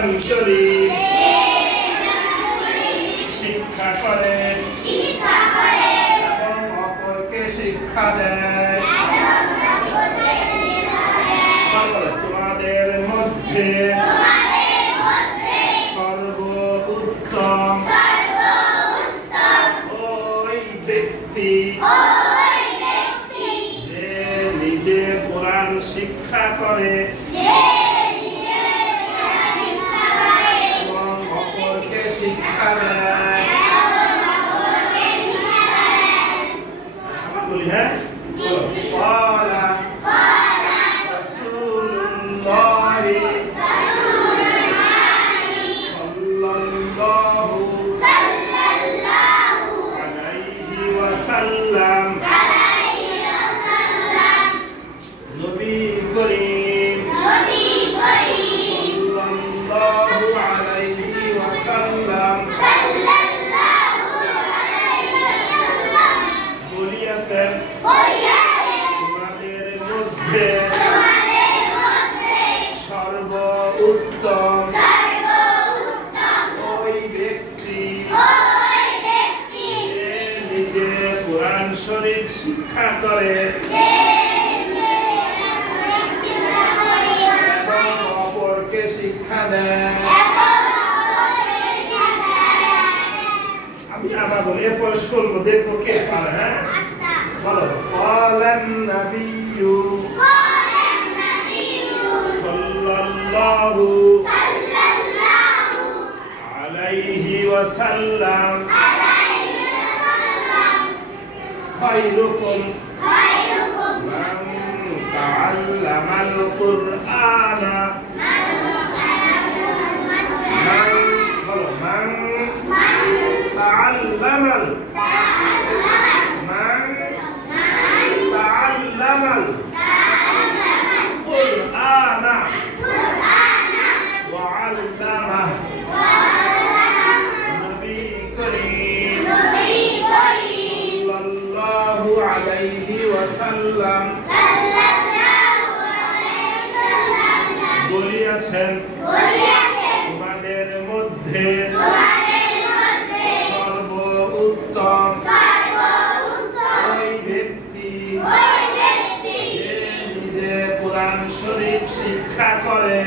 কোরআন শরীফ শিক্ষা করে এবং অপরকে শিক্ষা দেয়। তোমাদের মধ্যে সর্বোত্তম ওই ব্যক্তি যে নিজে কোরআন শিক্ষা করে এবং অপরকে শিক্ষা দেয়। বলি হ্যাঁ, নবী করিম সাল্লাল্লাহু আলাইহি ওয়াসাল্লাম বলিয়াছেন, তোমাদের মধ্যে সর্বোত্তম ওই ব্যক্তি যে নিজে কোরআন শরীফ শিক্ষা করে এবং অপরকে শিক্ষা দেয়। আমি আবার বলি, এরপর শুনবো, দেখবো কে পারে। হ্যাঁ, বলো। ক্বালান নাবিয়্যু সাল্লাল্লাহু আলাইহি ওয়াসাল্লাম খায়রুকুম মান তাআল্লামাল কুরআনা মান তাআল্লামাল কুরআনা ওয়া আল্লামাহু। নবী করিম সাল্লাল্লাহু আলাইহি ওয়াসাল্লাম বলিয়াছেন, তোমাদের মধ্যে সর্বোত্তম ওই ব্যক্তি যে নিজে কোরআন শরীফ শিক্ষা করে